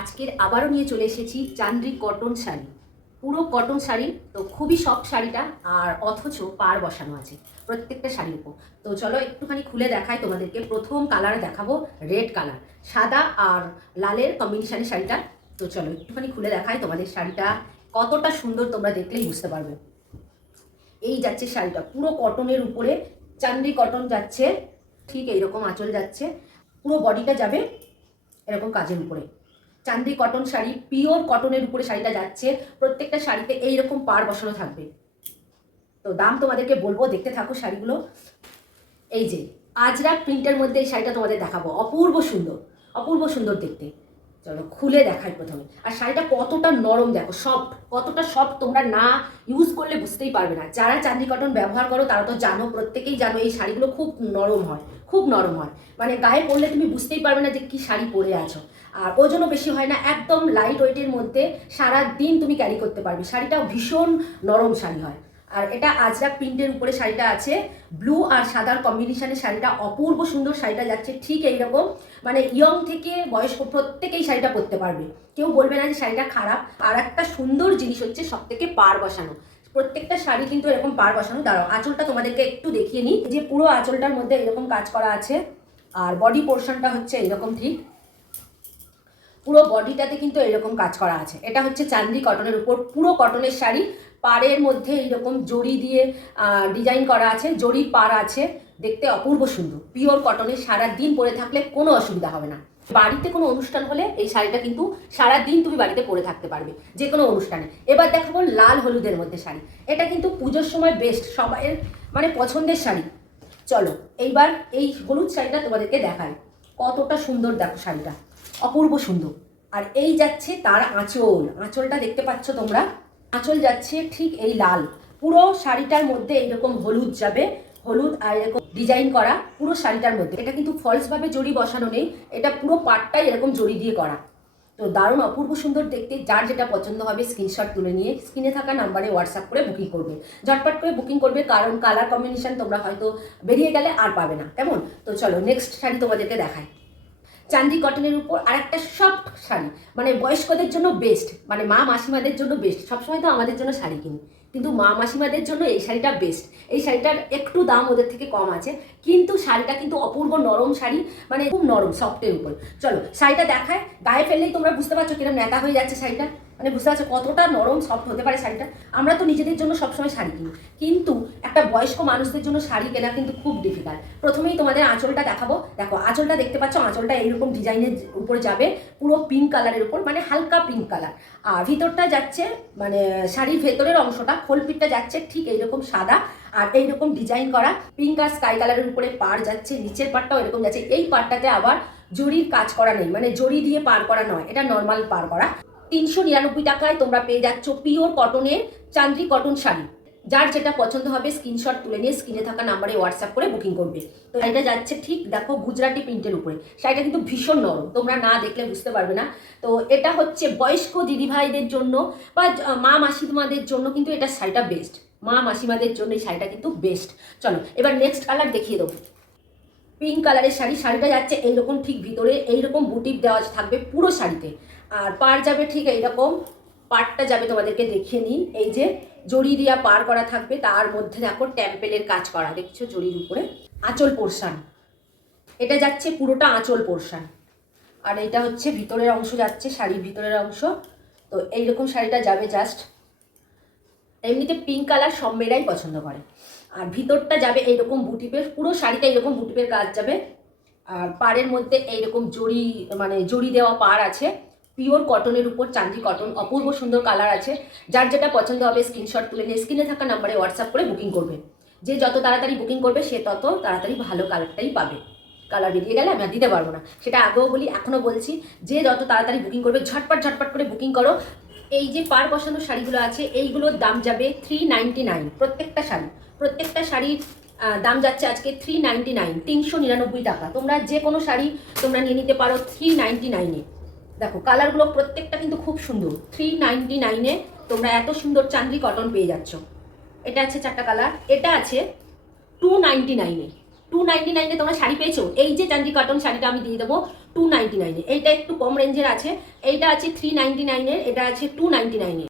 আজকের আবারও নিয়ে চলে এসেছি চান্দ্রিক কটন শাড়ি। পুরো কটন শাড়ি, তো খুবই সফট শাড়িটা, আর অথচ পাড় বসানো আছে প্রত্যেকটা শাড়ির উপর। তো চলো একটুখানি খুলে দেখাই তোমাদেরকে। প্রথম কালার দেখাবো রেড কালার, সাদা আর লালের কম্বিনেশনের শাড়িটা। তো চলো একটুখানি খুলে দেখাই তোমাদের শাড়িটা কতটা সুন্দর, তোমরা দেখলেই বুঝতে পারবে। এই যাচ্ছে শাড়িটা পুরো কটনের উপরে, চান্দ্রি কটন যাচ্ছে, ঠিক এইরকম আঁচল যাচ্ছে, পুরো বডিটা যাবে এরকম কাজের উপরে। চান্দি কটন শাড়ি, পিওর কটনের উপরে শাড়িটা যাচ্ছে। প্রত্যেকটা শাড়িতে এইরকম পাড় বসানো থাকবে। তো দাম তোমাদেরকে বলবো, দেখতে থাকো শাড়িগুলো। এই যে আজরাক প্রিন্টের মধ্যে এই শাড়িটা তোমাদের দেখাবো, অপূর্ব সুন্দর, অপূর্ব সুন্দর দেখতে। চলো খুলে দেখাই প্রথমে। আর শাড়িটা কতটা নরম দেখো, সফট, কতটা সফট, তোমরা না ইউজ করলে বুঝতেই পারবে না। যারা চান্দি কটন ব্যবহার করো তারা তো জানো, প্রত্যেকেই জানো এই শাড়িগুলো খুব নরম হয়, খুব নরম হয়। মানে গায়ে পরলে তুমি বুঝতেই পারবে না যে কি শাড়ি পরে আছো। আর ওজনও বেশি হয় না, একদম লাইট ওয়েটের মধ্যে সারা দিন তুমি ক্যারি করতে পারবে। শাড়িটাও ভীষণ নরম শাড়ি হয়। আর এটা আজরাক প্রিন্টের উপরে শাড়িটা আছে, ব্লু আর সাদার কম্বিনেশনের শাড়িটা অপূর্ব সুন্দর। শাড়িটা যাচ্ছে ঠিক এইরকম, মানে ইয়ং থেকে বয়স্ক প্রত্যেকেই শাড়িটা পরতে পারবে, কেউ বলবে না যে শাড়িটা খারাপ। আর একটা সুন্দর জিনিস হচ্ছে সব থেকে পাড় বসানো। প্রত্যেকটা শাড়ি কিন্তু এরকম পাড় বসানো। দাঁড়াও আঁচলটা তোমাদেরকে একটু দেখিয়ে নিই, যে পুরো আঁচলটার মধ্যে এরকম কাজ করা আছে। আর বডি পোর্শনটা হচ্ছে এরকম, ঠিক পুরো বডিটাতে কিন্তু এরকম কাজ করা আছে। এটা হচ্ছে চান্দি কটনের উপর, পুরো কটনের শাড়ি। পাড়ের মধ্যে এইরকম জড়ি দিয়ে ডিজাইন করা আছে, জড়ির পাড় আছে, দেখতে অপূর্ব সুন্দর। পিওর কটনের, সারা দিন পরে থাকলে কোনো অসুবিধা হবে না। বাড়িতে কোনো অনুষ্ঠান হলে এই শাড়িটা কিন্তু সারা দিন তুমি বাড়িতে পরে থাকতে পারবে, যে কোনো অনুষ্ঠানে। এবার দেখাবো লাল হলুদের মধ্যে শাড়ি। এটা কিন্তু পুজোর সময় বেস্ট, সবাইয়ের মানে পছন্দের শাড়ি। চলো এইবার এই হলুদ শাড়িটা তোমাদেরকে দেখাই, কতটা সুন্দর দেখো শাড়িটা, অপূর্ব সুন্দর। আর এই যাচ্ছে তার আঁচল, আঁচলটা দেখতে পাচ্ছ তোমরা, আঁচল যাচ্ছে ঠিক এই লাল। পুরো শাড়িটার মধ্যে এইরকম হলুদ যাবে, হলুদ আর এরকম ডিজাইন করা পুরো শাড়িটার মধ্যে। এটা কিন্তু ফলস ভাবে জড়ি বসানো নেই, এটা পুরো পাটটাই এরকম জড়ি দিয়ে করা। তো দারুণ অপূর্ব সুন্দর দেখতে। যার যেটা পছন্দ হবে স্ক্রিনশট তুলে নিয়ে স্ক্রিনে থাকা নাম্বারে হোয়াটসঅ্যাপ করে বুকিং করবে, ঝটপট করে বুকিং করবে, কারণ কালার কম্বিনেশন তোমরা হয়তো বেরিয়ে গেলে আর পাবে না, কেমন? তো চলো নেক্সট শাড়ি তোমাদেরকে দেখাই। চান্দি কটনের উপর আর একটা সফট শাড়ি, মানে বয়স্কদের জন্য বেস্ট, মানে মা মাসিমাদের জন্য বেস্ট। সবসময় তো আমাদের জন্য শাড়ি কিনি, কিন্তু মা মাসিমাদের জন্য এই শাড়িটা বেস্ট। এই শাড়িটার একটু দাম ওদের থেকে কম আছে, কিন্তু শাড়িটা কিন্তু অপূর্ব নরম শাড়ি, মানে খুব নরম সফটের উপর। চলো শাড়িটা দেখায়, গায়ে ফেললেই তোমরা বুঝতে পারছো কিরকম নেতা হয়ে যাচ্ছে শাড়িটা, মানে বুঝতে পারছো কতটা নরম সফট হতে পারে শাড়িটা। আমরা তো নিজেদের জন্য সবসময় শাড়ি কিনি, কিন্তু একটা বয়স্ক মানুষদের জন্য শাড়ি কেনা কিন্তু খুব ডিফিকাল্ট। প্রথমেই তোমাদের আঁচলটা দেখাবো। দেখো আঁচলটা দেখতে পাচ্ছ, আঁচলটা এইরকম ডিজাইনের উপর যাবে, পুরো পিঙ্ক কালারের উপর, মানে হালকা পিঙ্ক কালার। আর ভিতরটা যাচ্ছে, মানে শাড়ির ভেতরের অংশটা খোলপিটটা যাচ্ছে ঠিক এইরকম সাদা, আর এইরকম ডিজাইন করা পিঙ্ক আর স্কাই কালারের উপরে পাড় যাচ্ছে, নিচের পাড়টাও এরকম যাচ্ছে। এই পাড়টাতে আবার জরির কাজ করা নেই, মানে জরি দিয়ে পাড় করা নয়, এটা নর্মাল পাড় করা। 399 টাকায় তোমরা পেয়ে যাচ্ছ পিওর কটনের চান্দ্রি কটন শাড়ি। যার যেটা পছন্দ হবে স্ক্রিনশট তুলে নিয়ে স্ক্রিনে থাকা নাম্বারে হোয়াটসঅ্যাপ করে বুকিং করবে। তো এটা যাচ্ছে ঠিক দেখো গুজরাটি প্রিন্টের উপরে। শাড়িটা কিন্তু ভীষণ নরম, তোমরা না দেখলে বুঝতে পারবে না। তো এটা হচ্ছে বয়স্ক দিদিভাইদের জন্য বা মা মাসিমাদের জন্য কিন্তু এটা শাড়িটা বেস্ট। মা মাসিমাদের জন্য এই শাড়িটা কিন্তু বেস্ট। চলো এবার নেক্সট কালার দেখিয়ে দেবো। পিঙ্ক কালারের শাড়ি, শাড়িটা যাচ্ছে এইরকম, ঠিক ভিতরে এইরকম বুটিক দেওয়া থাকবে পুরো শাড়িতে। আর পাড় যাবে ঠিক এইরকম, পাড়টা যাবে তোমাদেরকে দেখিয়ে নিই, এই যে জড়ি দিয়া পাড় করা থাকবে, তার মধ্যে দেখো টেম্পেলের কাজ করা, দেখছো জড়ির উপরে। আঁচল পোর্শন, এটা যাচ্ছে পুরোটা আঁচল পোর্শন। আর এটা হচ্ছে ভিতরের অংশ যাচ্ছে, শাড়ির ভিতরের অংশ। তো এইরকম শাড়িটা যাবে জাস্ট। এমনিতে পিঙ্ক কালার সব মেয়েরাই পছন্দ করে। আর ভিতরটা যাবে এইরকম বুটিপের, পুরো শাড়িটা এইরকম বুটিপের কাজ যাবে। আর পাড়ের মধ্যে এইরকম জড়ি, মানে জড়ি দেওয়া পাড় আছে, পিওর কটনের উপর চান্দি কটন, অপূর্ব সুন্দর কালার আছে। যার যেটা পছন্দ হবে স্ক্রিনশট তুলে নিয়ে স্ক্রিনে থাকা নাম্বারে হোয়াটসঅ্যাপ করে বুকিং করবে। যে যত তাড়াতাড়ি বুকিং করবে সে তত তাড়াতাড়ি ভালো কালারটাই পাবে। কালার বেরিয়ে গেলে আমি আর দিতে পারবো না, সেটা আগেও বলি এখনও বলছি, যে যত তাড়াতাড়ি বুকিং করবে ঝটপট ঝটপট করে বুকিং করো। এই যে পাড় বসানো শাড়িগুলো আছে এইগুলোর দাম যাবে 399। প্রত্যেকটা শাড়ি, প্রত্যেকটা শাড়ির দাম যাচ্ছে আজকে 399, 399 টাকা। তোমরা যে কোনো শাড়ি তোমরা নিয়ে নিতে পারো 399-এ। দেখো কালারগুলো প্রত্যেকটা কিন্তু খুব সুন্দর। 399-এ তোমরা এত সুন্দর চান্দি কটন পেয়ে যাচ্ছ। এটা আছে 4টা কালার, এটা আছে 299-এ। 299-এ তোমরা শাড়ি পেয়েছো। এই যে চান্দি কটন শাড়িটা আমি দিয়ে দেবো 299-এ। এইটা একটু কম রেঞ্জের আছে, এইটা আছে 399-এর, এটা আছে 299-এর।